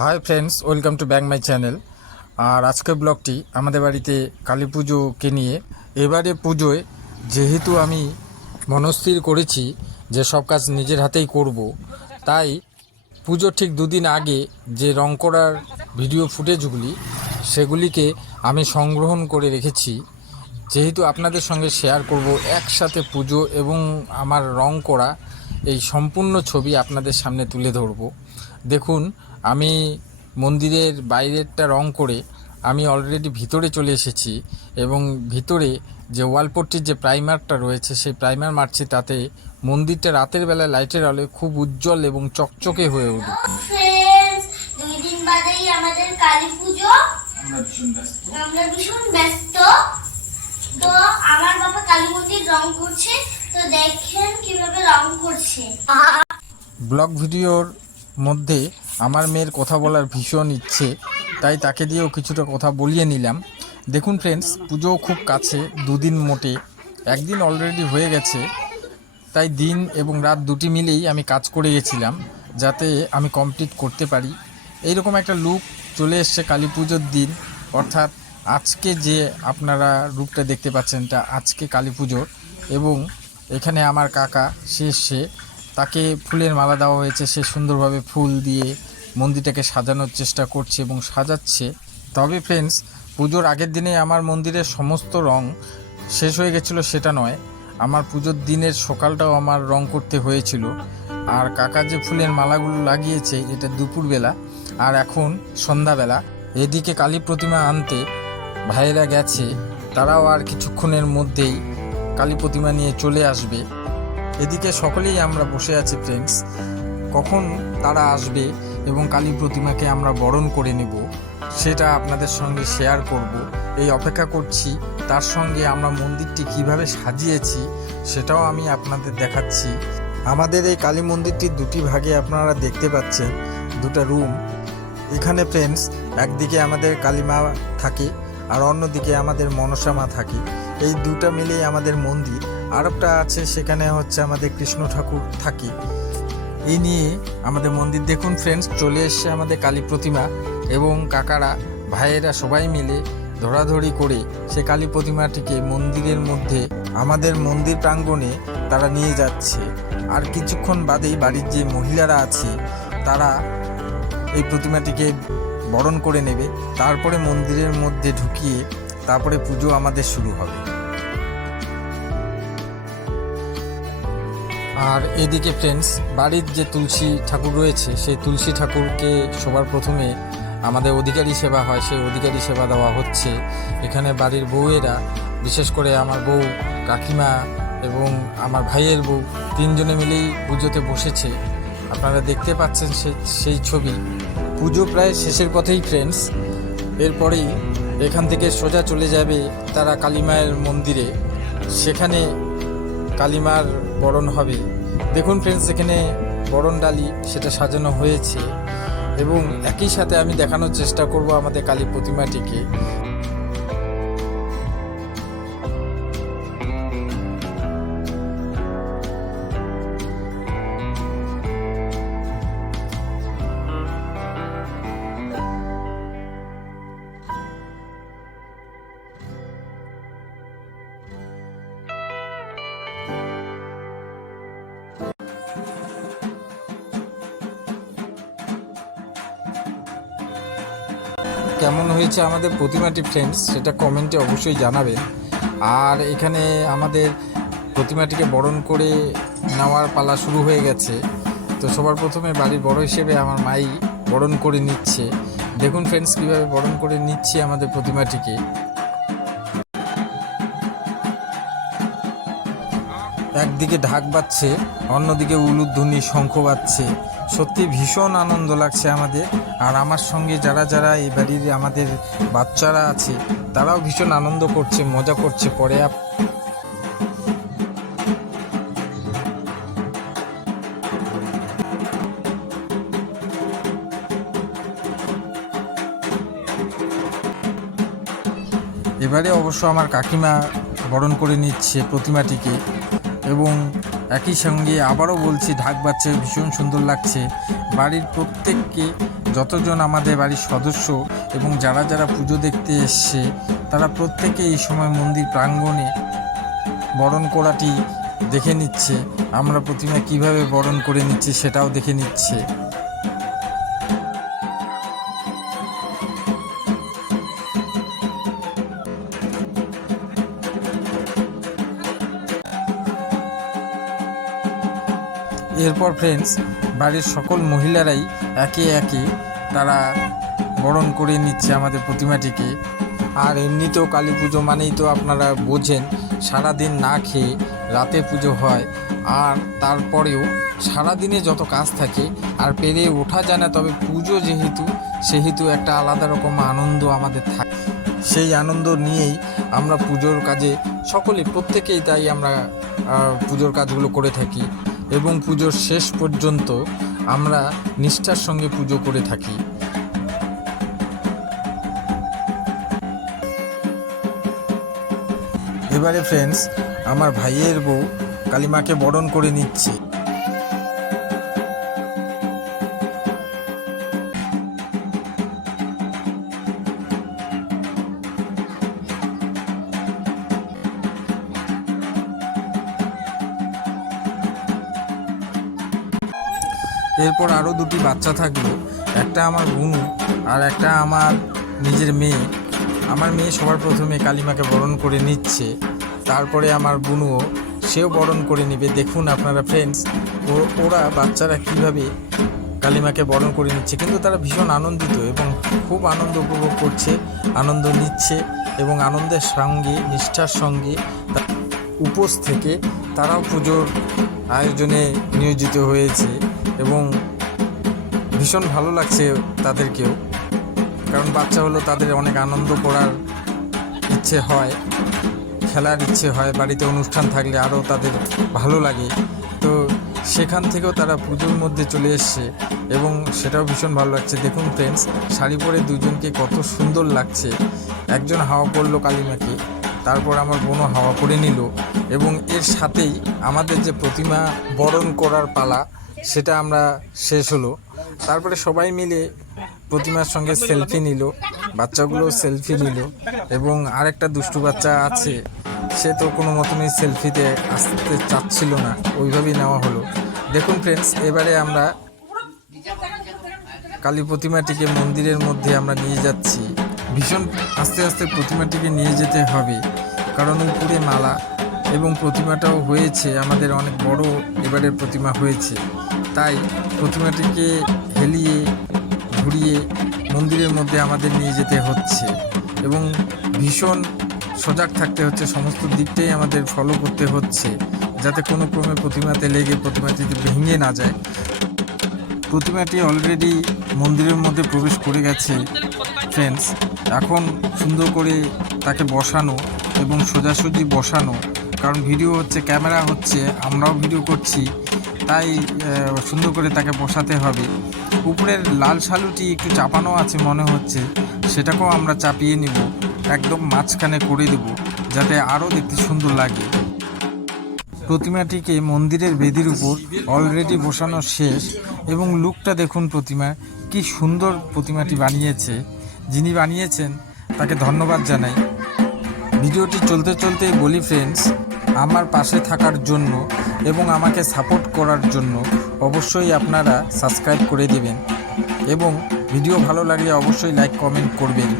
High friends, welcome to back my channel. আর আজকের ব্লগটি আমাদের বাড়িতে কালী পুজোকে নিয়ে। এবারে পুজোয় যেহেতু আমি মনস্থির করেছি যে সব কাজ নিজের হাতেই করব, তাই পুজোর ঠিক দুদিন আগে যে রং করার ভিডিও ফুটেজগুলি সেগুলিকে আমি সংগ্রহণ করে রেখেছি, যেহেতু আপনাদের সঙ্গে শেয়ার করব একসাথে পুজো এবং আমার রং করা এই সম্পূর্ণ ছবি আপনাদের সামনে তুলে ধরব। দেখুন, আমি মন্দিরের বাইরেরটা রং করে আমি অলরেডি ভিতরে চলে এসেছি এবং ভিতরে যে ওয়ালপট্টির যে প্রাইমারটা রয়েছে সেই প্রাইমার মারছি, তাতে মন্দিরটা রাতের বেলা লাইটের আলোয় খুব উজ্জ্বল এবং চকচকে হয়ে উঠবে। দুই দিন বাদেই আমাদের কালী পুজো। আমরা ভীষণ ব্যস্ত। তো আমার বাবা কালী মন্দির রং করছে, তো দেখেন কিভাবে রং করছে। ব্লগ ভিডিওর মধ্যে আমার মেয়ের কথা বলার ভীষণ ইচ্ছে, তাই তাকে দিয়েও কিছুটা কথা বলিয়ে নিলাম। দেখুন ফ্রেন্ডস, পুজো খুব কাছে, দুদিন মোটে, একদিন অলরেডি হয়ে গেছে, তাই দিন এবং রাত দুটি মিলেই আমি কাজ করে গেছিলাম যাতে আমি কমপ্লিট করতে পারি। এইরকম একটা লুক চলে এসছে কালী পুজোর দিন, অর্থাৎ আজকে যে আপনারা রূপটা দেখতে পাচ্ছেন এটা আজকে কালী পুজোর। এবং এখানে আমার কাকা সে তাকে ফুলের মালা দেওয়া হয়েছে, সে সুন্দরভাবে ফুল দিয়ে মন্দিরটাকে সাজানোর চেষ্টা করছে এবং সাজাচ্ছে। তবে ফ্রেন্ডস, পুজোর আগের দিনে আমার মন্দিরের সমস্ত রং শেষ হয়ে গেছিলো সেটা নয়, আমার পুজোর দিনের সকালটাও আমার রং করতে হয়েছিল। আর কাকা যে ফুলের মালাগুলো লাগিয়েছে এটা দুপুরবেলা, আর এখন সন্ধ্যাবেলা। এদিকে কালী প্রতিমা আনতে ভাইয়েরা গেছে, তারাও আর কিছুক্ষণের মধ্যেই কালী প্রতিমা নিয়ে চলে আসবে। এদিকে সকলেই আমরা বসে আছি ফ্রেন্ডস, কখন তারা আসবে এবং কালী প্রতিমাকে আমরা বরণ করে নেব সেটা আপনাদের সঙ্গে শেয়ার করব, এই অপেক্ষা করছি। তার সঙ্গে আমরা মন্দিরটি কিভাবে সাজিয়েছি সেটাও আমি আপনাদের দেখাচ্ছি। আমাদের এই কালী মন্দিরটি দুটি ভাগে আপনারা দেখতে পাচ্ছেন, দুটো রুম। এখানে ফ্রেন্ডস একদিকে আমাদের কালীমা থাকে আর অন্যদিকে আমাদের মনসা মা থাকে, এই দুটা মিলেই আমাদের মন্দির। আরেকটা আছে সেখানে হচ্ছে আমাদের কৃষ্ণ ঠাকুর থাকে। এই নিয়ে আমাদের মন্দির। দেখুন ফ্রেন্ডস, চলে এসছে আমাদের কালী প্রতিমা এবং কাকারা ভাইয়েরা সবাই মিলে ধরাধরি করে সে কালী প্রতিমাটিকে মন্দিরের মধ্যে আমাদের মন্দির প্রাঙ্গণে তারা নিয়ে যাচ্ছে। আর কিছুক্ষণ বাদেই বাড়ির যে মহিলারা আছে তারা এই প্রতিমাটিকে বরণ করে নেবে, তারপরে মন্দিরের মধ্যে ঢুকিয়ে তারপরে পুজো আমাদের শুরু হবে। আর এদিকে ফ্রেন্ডস, বাড়ির যে তুলসী ঠাকুর রয়েছে সেই তুলসী ঠাকুরকে সবার প্রথমে আমাদের অধিকারী সেবা হয়, সেই অধিকারী সেবা দেওয়া হচ্ছে। এখানে বাড়ির বউয়েরা, বিশেষ করে আমার বউ, কাকিমা এবং আমার ভাইয়ের বউ, তিনজনে মিলেই পুজোতে বসেছে। আপনারা দেখতে পাচ্ছেন সেই ছবি। পুজো প্রায় শেষের পথেই ফ্রেন্ডস, এরপরেই এখান থেকে সোজা চলে যাবে তারা কালীমায়ের মন্দিরে, সেখানে কালীমার বরণ হবে। দেখুন ফ্রেন্ডস, এখানে বরণ ডালি সেটা সাজানো হয়েছে এবং একই সাথে আমি দেখানোর চেষ্টা করব আমাদের কালী প্রতিমাটিকে। কেমন হয়েছে আমাদের প্রতিমাটি ফ্রেন্ডস সেটা কমেন্টে অবশ্যই জানাবেন। আর এখানে আমাদের প্রতিমাটিকে বরণ করে নেওয়ার পালা শুরু হয়ে গেছে। তো সবার প্রথমে বাড়ির বড় হিসেবে আমার মাই বরণ করে নিচ্ছে। দেখুন ফ্রেন্ডস কীভাবে বরণ করে নিচ্ছে আমাদের প্রতিমাটিকে। একদিকে ঢাক বাজছে, অন্যদিকে উলুধ্বনি, শঙ্খ বাজছে। সত্যি ভীষণ আনন্দ লাগছে আমাদের। আর আমার সঙ্গে যারা যারা এই বাড়ির আমাদের বাচ্চারা আছে তারাও ভীষণ আনন্দ করছে, মজা করছে। পরে এবারে অবশ্য আমার কাকিমা বরণ করে নিচ্ছে প্রতিমাটিকে এবং একই সঙ্গে আবারও বলছি, ঢাক বাজছে, ভীষণ সুন্দর লাগছে। বাড়ির প্রত্যেককে, যতজন আমাদের বাড়ির সদস্য এবং যারা যারা পুজো দেখতে এসছে, তারা প্রত্যেকে এই সময় মন্দির প্রাঙ্গণে বরণ করাটি দেখে নিচ্ছে। আমরা প্রতিমা কিভাবে বরণ করে নিচ্ছি সেটাও দেখে নিচ্ছে। এরপর ফ্রেন্ডস, বাড়ির সকল মহিলারাই একে একে তারা বরণ করে নিচ্ছে আমাদের প্রতিমাটিকে। আর এমনিতেও কালী পুজো মানেই তো আপনারা বোঝেন, সারাদিন না খেয়ে রাতে পুজো হয়। আর তারপরেও সারাদিনে যত কাজ থাকে আর পেরে ওঠা যায় না, তবে পুজো সেহেতু একটা আলাদা রকম আনন্দ আমাদের থাকে। সেই আনন্দ নিয়েই আমরা পুজোর কাজে প্রত্যেকেই তাই আমরা পুজোর কাজগুলো করে থাকি এবং পুজোর শেষ পর্যন্ত আমরা নিষ্ঠার সঙ্গে পুজো করে থাকি। এবারে ফ্রেন্ডস, আমার ভাইয়ের বউ কালীমাকে বরণ করে নিচ্ছে। এরপর আরও দুটি বাচ্চা থাকলো, একটা আমার বুনু আর একটা আমার নিজের মেয়ে। আমার মেয়ে সবার প্রথমে কালীমাকে বরণ করে নিচ্ছে, তারপরে আমার বুনুও সেও বরণ করে নেবে। দেখুন আপনারা ফ্রেন্ডস, ওরা বাচ্চারা কিভাবে কালীমাকে বরণ করে নিচ্ছে, কিন্তু তারা ভীষণ আনন্দিত এবং খুব আনন্দ উপভোগ করছে, আনন্দ নিচ্ছে এবং আনন্দের সঙ্গে নিষ্ঠার সঙ্গে উপোস থেকে তারাও পুজোর আয়োজনে নিয়োজিত হয়েছে এবং ভীষণ ভালো লাগছে তাদেরকেও। কারণ বাচ্চা হলো, তাদের অনেক আনন্দ করার ইচ্ছে হয়, খেলার ইচ্ছে হয়, বাড়িতে অনুষ্ঠান থাকলে আরও তাদের ভালো লাগে। তো সেখান থেকেও তারা পুজোর মধ্যে চলে এসছে এবং সেটাও ভীষণ ভালো লাগছে। দেখুন ফ্রেন্ডস, শাড়ি পরে দুজনকে কত সুন্দর লাগছে। একজন হাওয়া পড়লো কালীমাকে, তারপর আমার বোনও হাওয়া করে নিল এবং এর সাথেই আমাদের যে প্রতিমা বরণ করার পালা সেটা আমরা শেষ হলো। তারপরে সবাই মিলে প্রতিমার সঙ্গে সেলফি নিল, বাচ্চাগুলো সেলফি নিল এবং আরেকটা দুষ্টু বাচ্চা আছে, সে তো কোনো মতনই সেলফিতে আসতে চাচ্ছিল না, ওইভাবেই নেওয়া হলো। দেখুন ফ্রেন্ডস, এবারে আমরা কালী প্রতিমাটিকে মন্দিরের মধ্যে আমরা নিয়ে যাচ্ছি। ভীষণ আস্তে আস্তে প্রতিমাটিকে নিয়ে যেতে হবে, কারণ উপরে মালা এবং প্রতিমাটাও হয়েছে আমাদের অনেক বড়, এবারের প্রতিমা হয়েছে। তাই প্রতিমাটিকে হেলিয়ে ঘুরিয়ে মন্দিরের মধ্যে আমাদের নিয়ে যেতে হচ্ছে এবং ভীষণ সজাগ থাকতে হচ্ছে, সমস্ত দিকটাই আমাদের ফলো করতে হচ্ছে যাতে কোনো ক্রমে প্রতিমাতে লেগে প্রতিমাটিতে ভেঙে না যায়। প্রতিমাটি অলরেডি মন্দিরের মধ্যে প্রবেশ করে গেছে ফ্রেন্ডস। এখন সুন্দর করে তাকে বসানো এবং সোজাসুজি বসানো, কারণ ভিডিও হচ্ছে, ক্যামেরা হচ্ছে, আমরাও ভিডিও করছি, তাই সুন্দর করে তাকে বসাতে হবে। উপরের লাল শালুটি একটু চাপানো আছে মনে হচ্ছে, সেটাকেও আমরা চাপিয়ে নিব, একদম মাঝখানে করে দেব যাতে আরও দেখতে সুন্দর লাগে। প্রতিমাটিকে মন্দিরের বেদির উপর অলরেডি বসানো শেষ এবং লুকটা দেখুন প্রতিমার, কি সুন্দর প্রতিমাটি বানিয়েছে। যিনি বানিয়েছেন তাকে ধন্যবাদ জানাই। ভিডিওটি চলতে চলতেই বলি ফ্রেন্ডস, আমার পাশে থাকার জন্য এবং আমাকে সাপোর্ট করার জন্য অবশ্যই আপনারা সাবস্ক্রাইব করে দেবেন এবং ভিডিও ভালো লাগলে অবশ্যই লাইক কমেন্ট করবেন।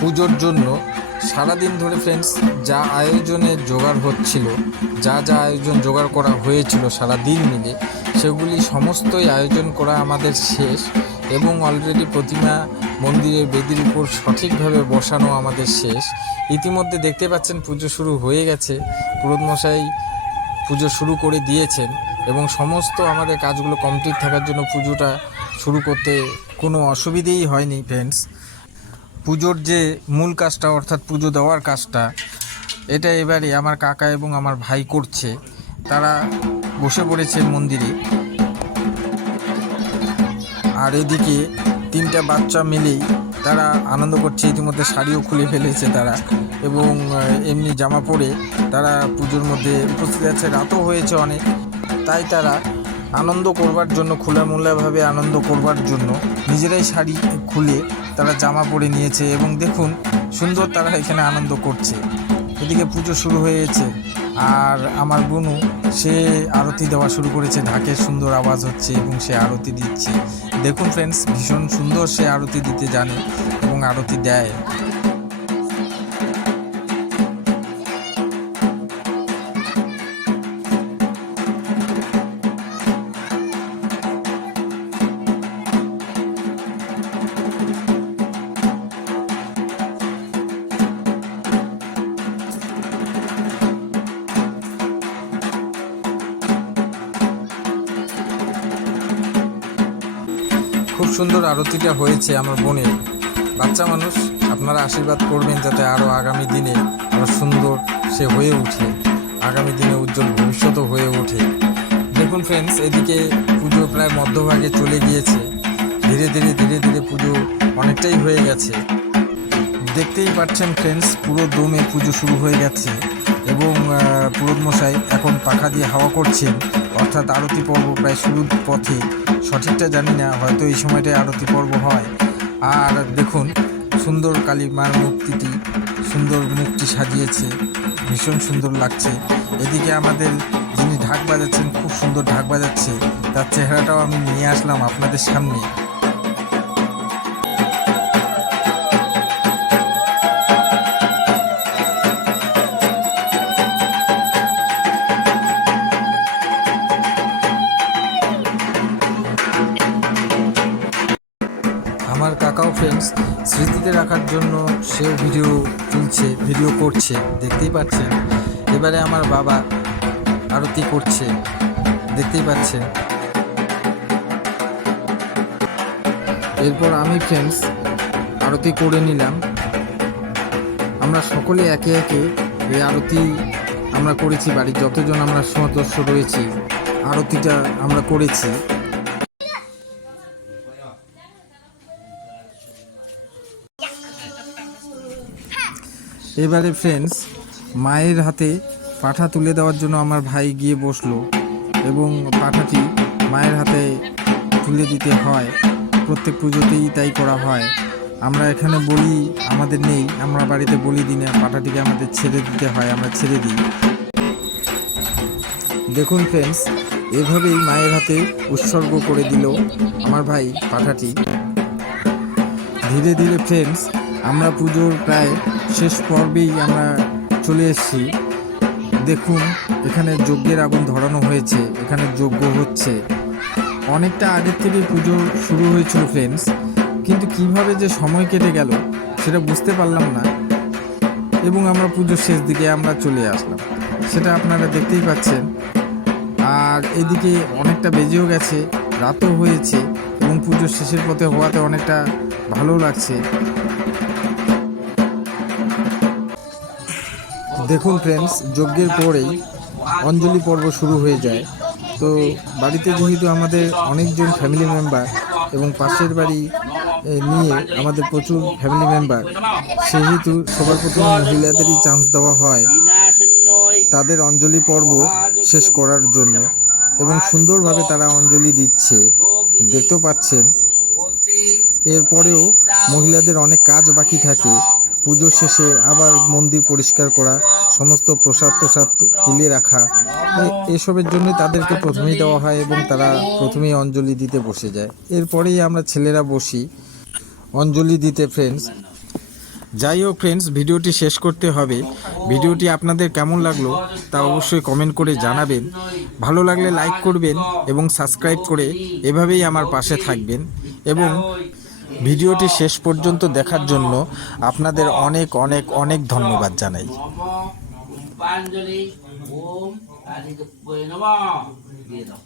পুজোর জন্য সারাদিন ধরে ফ্রেন্ডস যা আয়োজনের জোগাড় হচ্ছিল, যা আয়োজন জোগাড় করা হয়েছিল সারা দিন মিলে, সেগুলি সমস্তই আয়োজন করা আমাদের শেষ এবং অলরেডি প্রতিমা মন্দিরের বেদির উপর সঠিকভাবে বসানো আমাদের শেষ। ইতিমধ্যে দেখতে পাচ্ছেন পুজো শুরু হয়ে গেছে, পুরোহিতমশাই পুজো শুরু করে দিয়েছেন এবং সমস্ত আমাদের কাজগুলো কমপ্লিট থাকার জন্য পুজোটা শুরু করতে কোনো অসুবিধেই হয়নি ফ্রেন্ডস। পুজোর যে মূল কাজটা অর্থাৎ পুজো দেওয়ার কাজটা, এটা এবারে আমার কাকা এবং আমার ভাই করছে। তারা বসে পড়েছে মন্দিরে, আর এদিকে তিনটা বাচ্চা মিলেই তারা আনন্দ করছে। ইতিমধ্যে শাড়িও খুলে ফেলেছে তারা, এবং এমনি জামা পরে তারা পুজোর মধ্যে উপস্থিত আছে। রাতও হয়েছে অনেক, তাই তারা আনন্দ করবার জন্য, খোলামেলাভাবে আনন্দ করবার জন্য নিজেরাই শাড়ি খুলে তারা জামা পরে নিয়েছে, এবং দেখুন সুন্দর তারা এখানে আনন্দ করছে। এদিকে পুজো শুরু হয়েছে, আর আমার বোনু সে আরতি দেওয়া শুরু করেছে। ঢাকের সুন্দর আওয়াজ হচ্ছে এবং সে আরতি দিচ্ছে। দেখুন ফ্রেন্ডস, ভীষণ সুন্দর সে আরতি দিতে জানে এবং আরতি দেয়। খুব সুন্দর আরতিটা হয়েছে আমার বোনের। বাচ্চা মানুষ, আপনারা আশীর্বাদ করবেন যাতে আরও আগামী দিনে আরও সুন্দর সে হয়ে ওঠে, আগামী দিনে উজ্জ্বল ভবিষ্যতও হয়ে ওঠে। দেখুন ফ্রেন্ডস, এদিকে পুজো প্রায় মধ্যভাগে চলে গিয়েছে। ধীরে ধীরে পুজো অনেকটাই হয়ে গেছে। দেখতেই পাচ্ছেন ফ্রেন্ডস, পুরো দমে পুজো শুরু হয়ে গেছে, এবং পুরোহিত মশাই এখন পাখা দিয়ে হাওয়া করছেন, অর্থাৎ আরতি পর্ব প্রায় শুরুর পথে। সঠিকটা জানি না, হয়তো এই সময়টায় আরতি পর্ব হয়। আর দেখুন সুন্দর কালী মার মূর্তিটি, সুন্দর মুখটি সাজিয়েছে, ভীষণ সুন্দর লাগছে। এদিকে আমাদের যিনি ঢাক বাজাচ্ছেন, খুব সুন্দর ঢাক বাজাচ্ছে, তার চেহারাটাও আমি নিয়ে আসলাম আপনাদের সামনে। আমার কাকাও ফ্রেন্ডস স্মৃতিতে রাখার জন্য সেও ভিডিও তুলছে, ভিডিও করছে, দেখতেই পাচ্ছেন। এবারে আমার বাবা আরতি করছে, দেখতেই পাচ্ছেন। এরপর আমি ফ্রেন্ডস আরতি করে নিলাম। আমরা সকলে একে একে এই আরতি আমরা করেছি, বাড়ির যতজন আমরা সদস্য রয়েছি আরতিটা আমরা করেছি। এবারে ফ্রেন্ডস মায়ের হাতে পাঠা তুলে দেওয়ার জন্য আমার ভাই গিয়ে বসলো, এবং পাঠাটি মায়ের হাতে তুলে দিতে হয়। প্রত্যেক পুজোতেই তাই করা হয়। আমরা এখানে বলি আমাদের নেই, আমরা বাড়িতে বলি দিই না, পাঠাটিকে আমাদের ছেড়ে দিতে হয়, আমরা ছেড়ে দিই। দেখুন ফ্রেন্ডস, এভাবেই মায়ের হাতে উৎসর্গ করে দিল আমার ভাই পাঠাটি। ধীরে ধীরে ফ্রেন্ডস আমরা পুজোর প্রায় শেষ পর্বেই আমরা চলে এসেছি। দেখুন এখানে যজ্ঞের আগুন ধরানো হয়েছে, এখানে যজ্ঞ হচ্ছে। অনেকটা আগের থেকে পুজো শুরু হয়েছিল ফ্রেন্ডস, কিন্তু কিভাবে যে সময় কেটে গেল সেটা বুঝতে পারলাম না, এবং আমরা পুজোর শেষ দিকে আমরা চলে আসলাম, সেটা আপনারা দেখতেই পাচ্ছেন। আর এদিকে অনেকটা বেজেও গেছে, রাতও হয়েছে, এবং পুজোর শেষের পথে হওয়াতে অনেকটা ভালো লাগছে। দেখুন ফ্রেন্ডস, যজ্ঞের পরেই অঞ্জলি পর্ব শুরু হয়ে যায়। তো বাড়িতে যেহেতু আমাদের অনেকজন ফ্যামিলি মেম্বার, এবং পাশের বাড়ি নিয়ে আমাদের প্রচুর ফ্যামিলি মেম্বার, সেহেতু সবার প্রথমে মহিলাদেরই চান্স দেওয়া হয় তাদের অঞ্জলি পর্ব শেষ করার জন্য, এবং সুন্দরভাবে তারা অঞ্জলি দিচ্ছে, দেখতেও পাচ্ছেন। এরপরেও মহিলাদের অনেক কাজ বাকি থাকে। পুজো শেষে আবার মন্দির পরিষ্কার করা, সমস্ত প্রসাদ তুলে রাখা, এসবের জন্য তাদেরকে প্রথমেই দেওয়া হয়, এবং তারা প্রথমেই অঞ্জলি দিতে বসে যায়। এরপরেই আমরা ছেলেরা বসি অঞ্জলি দিতে ফ্রেন্ডস। যাই হোক ফ্রেন্ডস, ভিডিওটি শেষ করতে হবে। ভিডিওটি আপনাদের কেমন লাগলো তা অবশ্যই কমেন্ট করে জানাবেন। ভালো লাগলে লাইক করবেন এবং সাবস্ক্রাইব করে এভাবেই আমার পাশে থাকবেন, এবং ভিডিওটি শেষ পর্যন্ত দেখার জন্য আপনাদের অনেক অনেক অনেক ধন্যবাদ জানাই। পুষ্পাঞ্জলি ওম কালী নমঃ দিয়ে দাও।